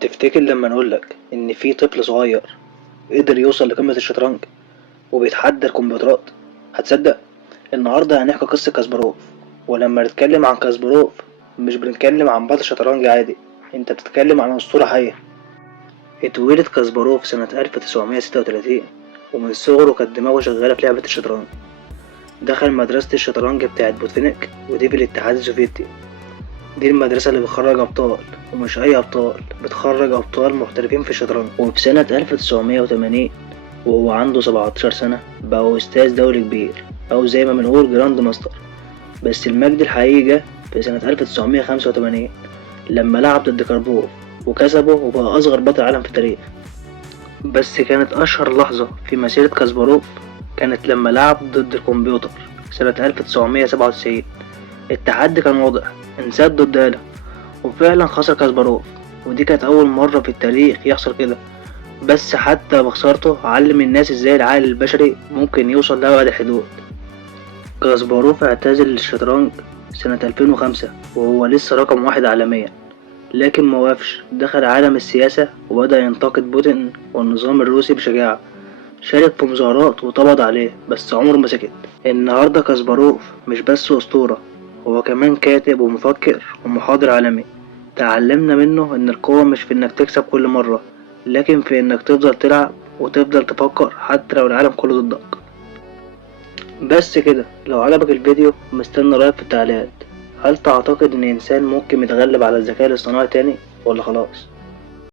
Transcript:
تفتكر لما نقولك إن في طفل صغير قدر يوصل لقمة الشطرنج وبيتحدى الكمبيوترات هتصدق؟ النهاردة هنحكي قصة كاسباروف. ولما نتكلم عن كاسباروف مش بنتكلم عن بطل شطرنج عادي، انت بتتكلم عن أسطورة حية. اتولد كاسباروف سنة 1936، ومن صغره كانت دماغه شغالة في لعبة الشطرنج. دخل مدرسة الشطرنج بتاعت بوتفينيك ودي في الاتحاد السوفيتي. دي المدرسة اللي بتخرج أبطال، ومش أي أبطال، بتخرج أبطال محترفين في الشطرنج. وفي سنة 1980 وهو عنده 17 سنة بقى أستاذ دولي كبير، أو زي ما بنقول جراند ماستر. بس المجد الحقيقي جه في سنة 1985 لما لعب ضد كاربوف وكسبه وبقى أصغر بطل عالم في التاريخ. بس كانت أشهر لحظة في مسيرة كاسباروف كانت لما لعب ضد الكمبيوتر سنة 1997. التحدي كان واضح، انساب ضد آلة، وفعلا خسر كاسباروف. ودي كانت أول مرة في التاريخ يحصل كده. بس حتى بخسارته علم الناس ازاي العقل البشري ممكن يوصل لأبعد الحدود. كاسباروف اعتزل الشطرنج سنة 2005 وهو لسه رقم واحد عالميا، لكن موقفش، دخل عالم السياسة وبدأ ينتقد بوتين والنظام الروسي بشجاعة. شارك في مظاهرات واتقبض عليه بس عمره ما سكت. النهاردة كاسباروف مش بس أسطورة، هو كمان كاتب ومفكر ومحاضر عالمي. تعلمنا منه إن القوة مش في إنك تكسب كل مرة، لكن في إنك تفضل تلعب وتفضل تفكر حتى لو العالم كله ضدك. بس كده، لو عجبك الفيديو مستني رأيك في التعليقات. هل تعتقد إن إنسان ممكن يتغلب على الذكاء الاصطناعي تاني ولا خلاص؟